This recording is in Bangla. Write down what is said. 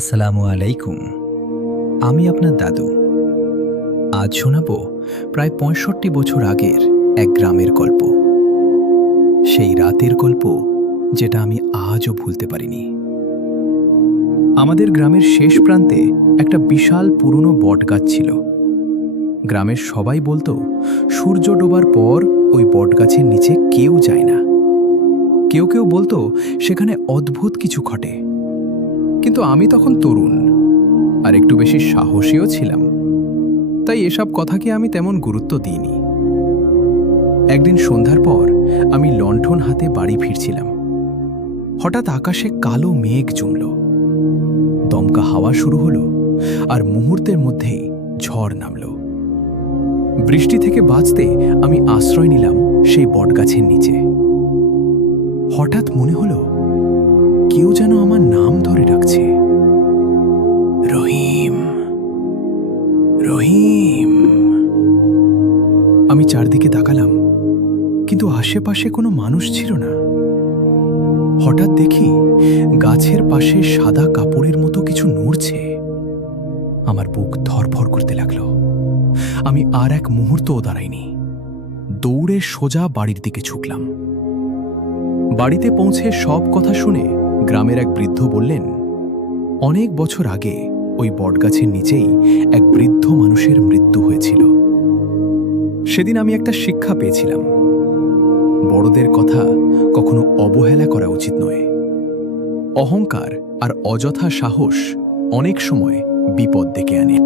আসসালামু আলাইকুম। আমি আপনার দাদু। আজ শোনাব প্রায় ৬৫ বছর আগের এক গ্রামের গল্প। সেই রাতের গল্প যেটা আমি আজও ভুলতে পারিনি। আমাদের গ্রামের শেষ প্রান্তে একটা বিশাল পুরনো বটগাছ ছিল। গ্রামের সবাই বলতো সূর্য ডোবার পর ওই বটগাছের নিচে কেউ যায় না। কেউ কেউ বলতো সেখানে অদ্ভুত কিছু ঘটে। কিন্তু আমি তখন তরুণ আর একটু বেশি সাহসীও ছিলাম, তাই এসব কথাকে আমি তেমন গুরুত্ব দিইনি। একদিন সন্ধ্যার পর আমি লণ্ঠন হাতে বাড়ি ফিরছিলাম। হঠাৎ আকাশে কালো মেঘ জমল, দমকা হাওয়া শুরু হলো, আর মুহূর্তের মধ্যেই ঝড় নামল। বৃষ্টি থেকে বাঁচতে আমি আশ্রয় নিলাম সেই বটগাছের নিচে। হঠাৎ মনে হলো কেউ যেন আমার নাম ধরে ডাকছে, রহিম, রহিম। আমি চারদিকে তাকালাম, কিন্তু আশেপাশে কোনো মানুষ ছিল না। হঠাৎ দেখি গাছের পাশে সাদা কাপড়ের মতো কিছু নড়ছে। আমার বুক ধড়ফড় করতে লাগলো। আমি আর এক মুহূর্তও দাঁড়াইনি, দৌড়ে সোজা বাড়ির দিকে ছুটলাম। বাড়িতে পৌঁছে সব কথা শুনে গ্রামের এক বৃদ্ধ বললেন, অনেক বছর আগে ওই বটগাছের নিচেই এক বৃদ্ধ মানুষের মৃত্যু হয়েছিল। সেদিন আমি একটা শিক্ষা পেয়েছিলাম, বড়দের কথা কখনো অবহেলা করা উচিত নয়। অহংকার আর অযথা সাহস অনেক সময় বিপদ ডেকে আনে।